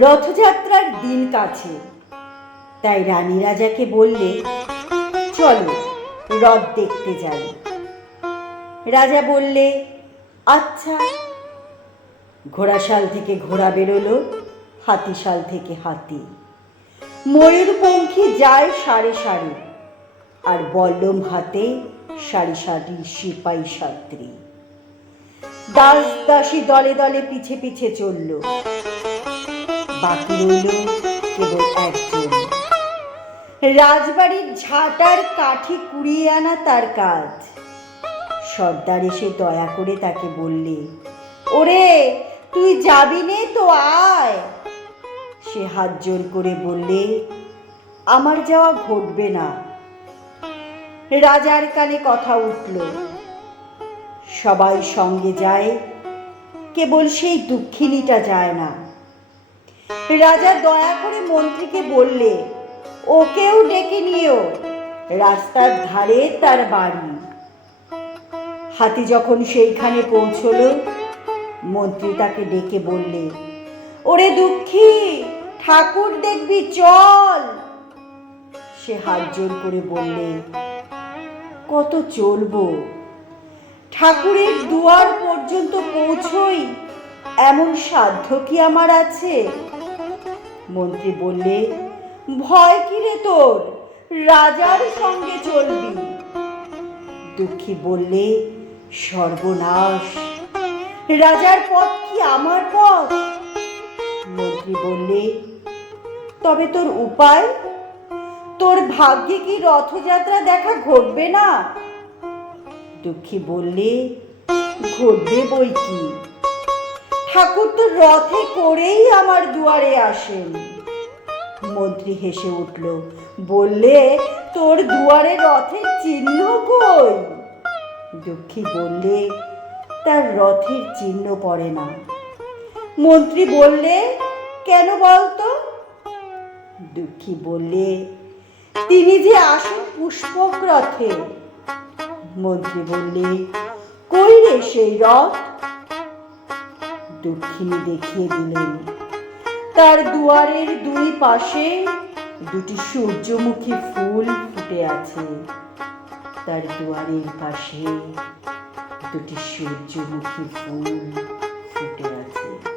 রথযাত্রার দিন কাছে। তাই রানী রাজাকে বললে, চলো, রথ দেখতে যাই। রাজা বললে আচ্ছা। ঘোড়াশাল থেকে ঘোড়া বেরোলো, হাতিশাল থেকে হাতি। ময়ূর ময়ূরপঙ্খী যায় সাড়ে সাড়ে আর বল্লম হাতে সারি সারি সিপাই সাত্রী। দাস দাসী দলে দলে পিছে পিছে চলল। বাকি রইল কেবল একজন। রাজবাড়ির ঝাঁটার কাঠি কুড়িয়ে আনা তার কাজ। সর্দার এসে দয়া করে তাকে বললে, ওরে, তুই যাবি নে তো আয়। সে হাত জোর করে বললে, আমার যাওয়া ঘটবে না। রাজার কানে কথা উঠল, সবাই সঙ্গে যায়, কেবল সেই দুঃখিনীটা যায় না। রাজা দয়া করে মন্ত্রীকে বললে, ওকেও ডেকে নিও, রাস্তার ধারে তার বাড়ি। হাতি যখন সেইখানে পৌঁছলো, মন্ত্রী তাকে ডেকে বললে, ওরে দুঃখী, ঠাকুর দেখবি, চল। সে হাত জোর করে বললে, কত চলবো, ঠাকুরের দুয়ার পর্যন্ত পৌঁছই এমন সাধ্য কি আমার আছে? মন্ত্রী বললে, ভয় কি রে তোর? রাজার সঙ্গে চলবি। দুঃখী বললে, সর্বনাশ। রাজার পথ কি আমার পথ? মন্ত্রী বললে, তবে তোর উপায়? তোর ভাগ্যে কি রথযাত্রা দেখা ঘটবে না? দুঃখী বললে, ঘটবে বই কি? ঠাকুর তো রথে করেই আমার দুয়ারে আসেন। মন্ত্রী হেসে উঠল, বললে, তোর দুয়ারে রথের চিহ্ন কই? দুঃখী বললে, তার রথের চিহ্ন পড়ে না। মন্ত্রী বললে, কেন বলতো? দুঃখী বললে, তিনি যে আসেন পুষ্পক রথে। মন্ত্রী বললে, কই রে সেই রথ? দুঃখিনী দেখিয়ে দিলেন। তার দুয়ারের দুই পাশে দুটি সূর্যমুখী ফুল ফুটে আছে। তার দুয়ারের পাশে দুটি সূর্যমুখী ফুল ফুটে আছে।